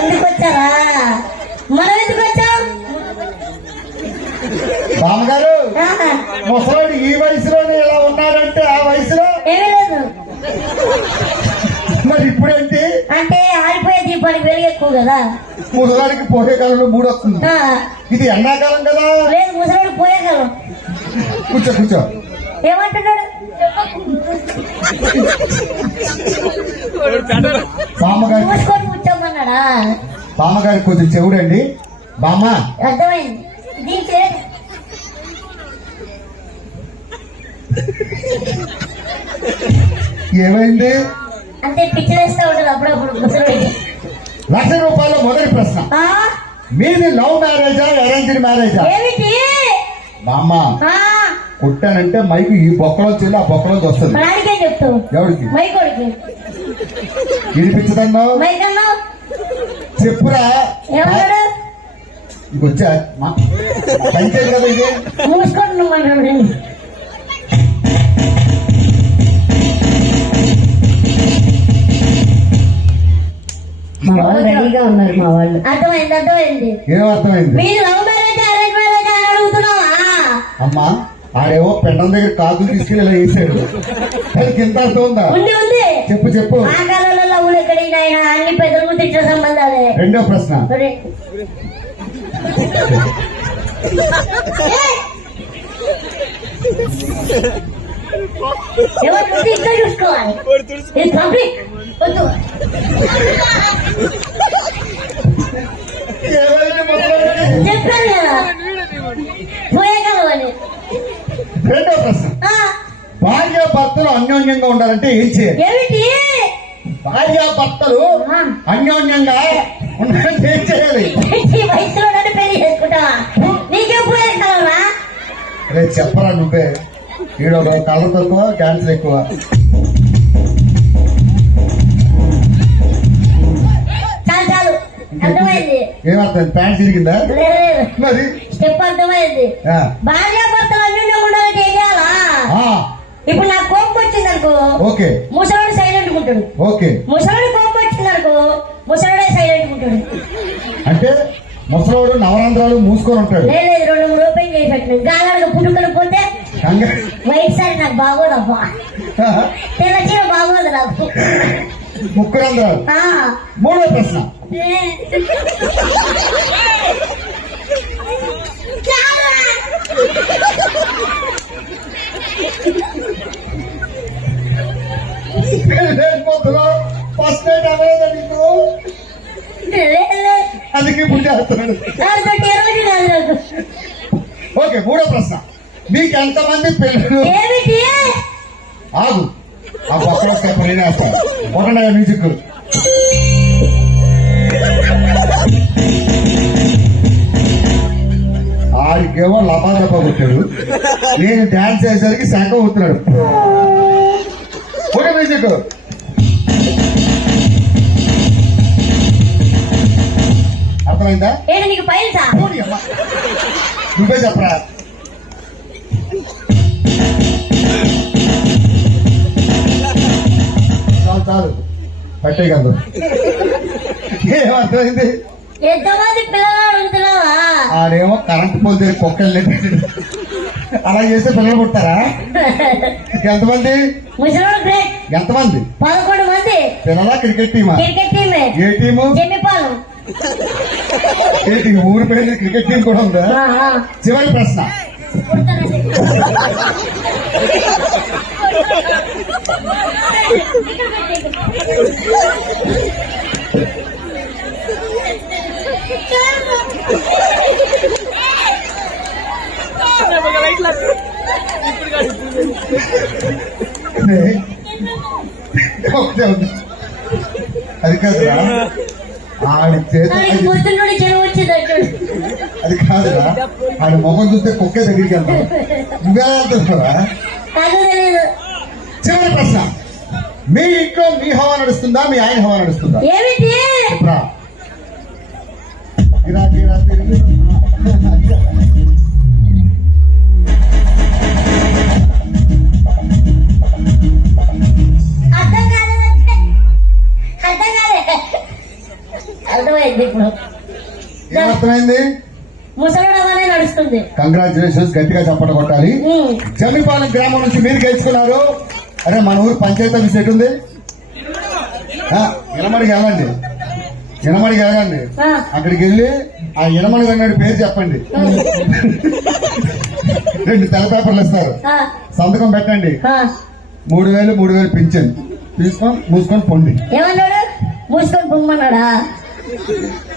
ఎందుకు వచ్చారా మనం ఎందుకు వచ్చాం? బామ్మగారు ఆహా, ముసలాడు ఈ వయసులోనే ఇలా ఉన్నాడంటే ఆ వయసులో? ఏమీ లేదు. మరి ఇప్పుడేంటి? అంటే ఆరిపోయే దీపానికి వెలుగు ఎక్కువ కదా. ముసలాడికి పోయే కాలంలో మూడు వస్తుంది. ఆ, ఇది ఎండాకాలం కదా. లేదు ముసలోడు పోయే కాలం. కూర్చో కూర్చో. ఏమంటున్నాడు? మూసుకొని కూర్చోమన్నాడా? బామ్మగారికి కొంచెం చెవుడండి. బామ్మ. అర్థమైంది. ఏమైంది? అంటే పిచ్చిలేస్తా ఉంటుంది అప్పుడప్పుడు లక్ష రూపాయల మొదటి ప్రశ్న. మీది లవ్ మ్యారేజా అరేంజ్డ్ మ్యారేజా? ఏమిటి? బామ్మ. కుట్టానంటే మైకు ఈ బొక్కలోంచి వెళ్ళి ఆ బొక్కలోంచి వస్తుంది. ఎవరికి వినిపించదన్నావు? మైకన్నా చెప్పురా. నీకు వచ్చా మా- పంచాయతీ కదా ఇది? మూసుకుంటున్నామన్నాడు మా వాళ్ళు రెడీగా ఉన్నారు మా వాళ్ళు. అర్థమైంది అర్థమైంది. ఏమర్థమైంది మీరు లవ్ మ్యారేజ్ అరేంజ్ మ్యారేజ్ అని అడుగుతున్నావా? అమ్మా. ఆడేవో పెండం దగ్గర కాకులు తీసుకెళ్ళి ఇలా వేసాడు దానికి ఎంత అర్థం ఉందా? ఉంది ఉంది. చెప్పు చెప్పు. ఆ కాలంలో లవ్వులు ఎక్కడైనా అన్ని పెద్దలకు తిట్ల సంబంధాలే. రెండో ప్రశ్న. ఎవరు చూసుకోవాలి? ఇది పబ్లిక్ వద్దు. ఏమైంది ముసలోడికి? చెప్పాను కదా పోయేగలవు అని రెండో ప్రశ్న ఆ, భార్య భర్తలు అన్యోన్యంగా ఉండాలంటే ఏం చేయాలి? ఏమిటి? భార్య భర్తలు అన్యోన్యంగా ఉండాలంటే ఏం చేయాలి? వయసులో నన్ను పెళ్ళి చేసుకుంటావా? నీకే పోయేగలవా రే చెప్పరా నువ్వే. ఈడో కలర్ తక్కువ డాన్స్ ఎక్కువ. ఏమర్థం ప్యాంట్ తిరిగిందా. మరి? స్టెప్ అర్థమైంది. భార్య భర్తలు అన్యోన్యంగా ఉండాలంటే ఏం చేయాలా? ఇప్పుడు నాకు కోపం వచ్చింది అనుకో ఓకే. ముసలాడు సైలెంట్ ఉంటాడు ఓకే. ముసలాడు కోపం వచ్చింది అనుకో ముసలాడే సైలెంట్ ఉంటాడు అంటే ముసలోడు నవరంధ్రాలు మూసుకొని ఉంటాడు. లేదు రెండు మూడు ఓపెన్ చేసి పెట్టిన గాలాడుగా పుట్టుకొని పోతే వైట్ సారి నాకు బాగోదబ్బా. తెల్ల చీర బాగోదు నాకు. ముక్కు రంధ్రాలు. మూడో ప్రశ్న. ఫస్ట్ నైట్ అవ్వలేదా నీకు అందుకే ఇప్పుడు చేస్తున్నాడు ఓకే మూడో ప్రశ్న. మీకు ఎంతమంది పిల్లలు? ఆగు. ఆ పక్కన స్టెప్ నేనే వేస్తాను మ్యూజిక్. లబా దెబ్బ కొట్టాడు. నేను డాన్స్ చేసేసరికి శాఖ అవుతున్నాడు ఒక మ్యూజిక్ అర్థమైందా. నువ్వే చెప్పరా? చాలు చాలు. పట్టేయగలదు ఏమర్థమైంది ఎంతమంది పిల్లలు అడుగుతున్నావా ఆడేమో కరెంట్ పోల్ దగ్గర కుక్కలు అలా చేస్తే పిల్లలు పుడతారా? ఎంతమంది? ముసలోడు గ్రేట్ ఎంతమంది? పదకొండు మంది. పిల్లలా క్రికెట్ టీమా? క్రికెట్ టీమే. ఏ టీము? జమ్మిపాలెం ఏ టీం ఊరి పేరు క్రికెట్ టీం కూడా ఉందా? ఆ, ఆ. చివరి ప్రశ్న. ఒకటే ఉంది. అది కాదురా. ఆడి చేత అది కాదురా. ఆడి ముఖం చూస్తే కుక్కే దగ్గరికి వెళ్తావు నువ్వే వెళ్తున్నావా చివరి ప్రశ్న. మీ ఇంట్లో మీ హవా నడుస్తుందా? మీ ఆయన హవా నడుస్తుందా? ఏమిటి? రా. గిరా, గిరా, అర్థమైంది? ఇప్పుడు ఏమర్థమైంది? ముసలడమనే నడుస్తుంది. కంగ్రాచులేషన్స్ గట్టిగా చప్పట కొట్టాలి. గ్రామం నుంచి మీరు గెలుచుకున్నారు. అరే మన ఊరు పంచాయతీ ఆఫీస్ ఎటు ఉంది ఇనమడికి వెళ్ళండి ఇనమడికి వెళ్ళండి అక్కడికి వెళ్ళి ఆ ఇనమడి అన్నాడు పేరు చెప్పండి. రెండు తెల్ల పేపర్లు ఇస్తారు. సంతకం పెట్టండి. మూడు వేలు మూడు వేలు పింఛన్. తీసుకొని మూసుకొని పొండి. ఏమన్నాడు? మూసుకొని పొమ్మన్నాడా? Thank you.